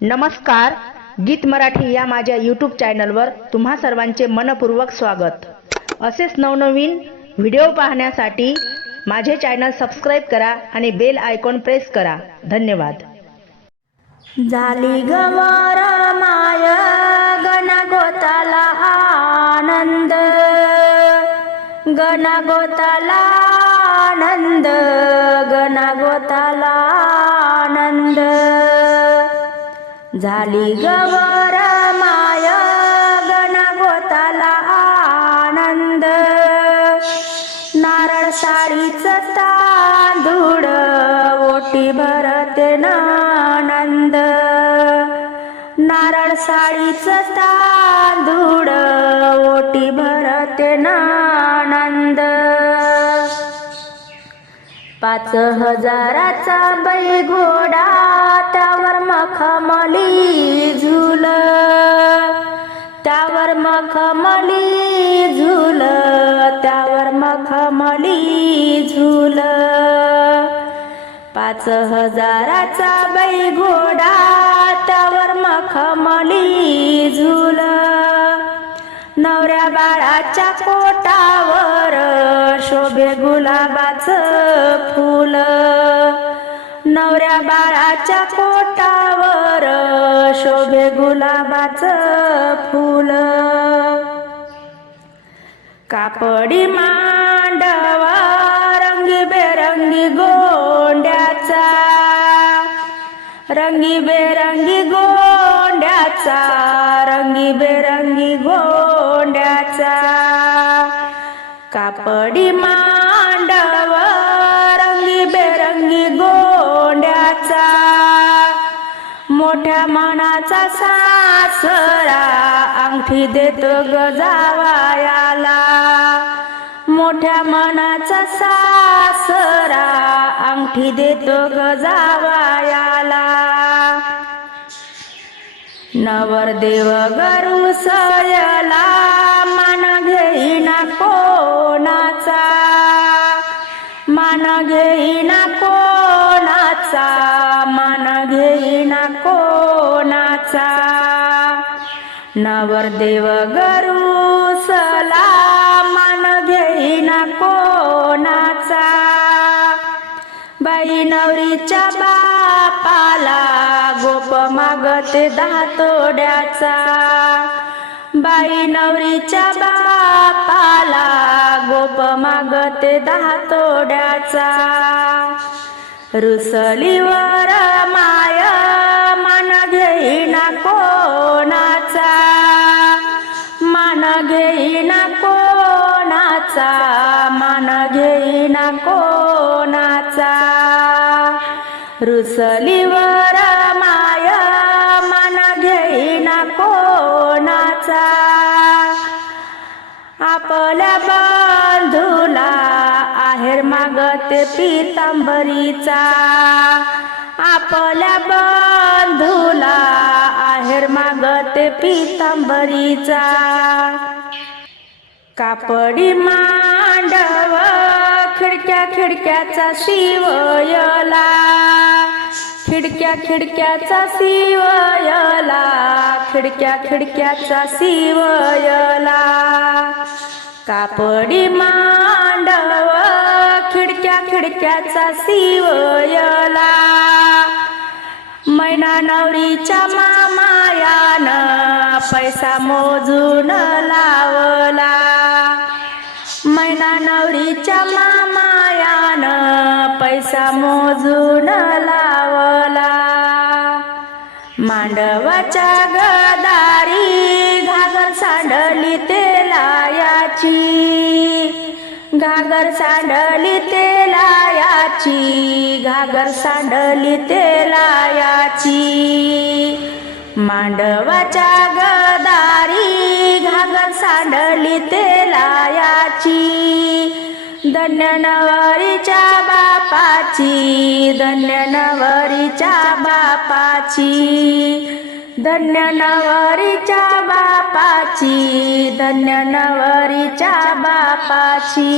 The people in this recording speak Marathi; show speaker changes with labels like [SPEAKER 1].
[SPEAKER 1] नमस्कार गीत मराठी या माझ्या यूट्यूब चॅनलवर तुम्हा सर्वांचे मनपूर्वक स्वागत. असेच नवनवीन व्हिडिओ पाहण्यासाठी माझे चॅनल सबस्क्राईब करा आणि बेल आयकॉन प्रेस करा. धन्यवाद.
[SPEAKER 2] झाली गवार माय गणा गोताला आनंद. गणा गोताला आनंद गणा झाली गवर माय गणगोताला आनंद. नारळ साडीचं तांदूळ ओटी भरते नानंद. नारळ साडीचं तांदूळ ओटी भरते नंद पाच हजाराचा बै घोडा त्यावर मखमली झुल. त्यावर मखमली झुल त्यावर मखमली झुल. पाच हजाराचा बै घोडा नवऱ्या पोटावर शोभे गुलाबाच फुल. नवऱ्या बाळाच्या पोटावर शोभे गुलाबाच फुल. कापडी मांडवा रंगीबेरंगी गोंड्याचा. रंगीबेरंगी गोंड्याचा रंगीबेरंगी गोंड्याचा कापडी मांडव रंगीबेरंगी गोंड्याचा मोठ्या मनाचा सासरा अंगठी देतो गजावायाला मोठ्या मनाचा सासरा अंगठी देतो गजावाया नवरदेव गरु सयला मान घेईना कोणाचा? मान घेईना कोणाचा? मान घेईना कोणाचा? नवरदेव गरु सला मान घेईना कोणाचा? बाई नवरीच्या बा बापाला गोप मागते दातोड्याचा बाई नवरीच्या बापाला गोप मागते दातोड्याचा रुसलीवर माय मान घेईना कोणाचा. मान घेईना कोणाचा मान घेईना कोणाचा. रुसलीवर माय मना घेईना कोणाचा? आपल्या बंधूला आहेर मागत पितांबरीचा. आपल्या बंधूला आहेर मागत पितांबरीचा. कापडी मांडव खिडक्या खिडक्याचा शिवयला. खिडक्या खिडक्याचा शिवयला खिडक्या खिडक्याचा शिवयला. कापडी मांडव खिडक्या खिडक्याचा शिवयला. मैना नवरीच्या मामायान पैसा मोजून लावला. मैना नवरीच्या मामा पैसा मोजून लावला. मांडवाच्या गदारी घागर सांडली तेलायाची घागर सांडली तेलायाची घागर सांडली तेलायाची मांडवाच्या गदारी घागर सांडली तेलायाची धन्य नवरीच्या बापाची धन्य नवरीच्या बापाची. धन्य नवरीच्या बापाची धन्य नवरीच्या बापाची.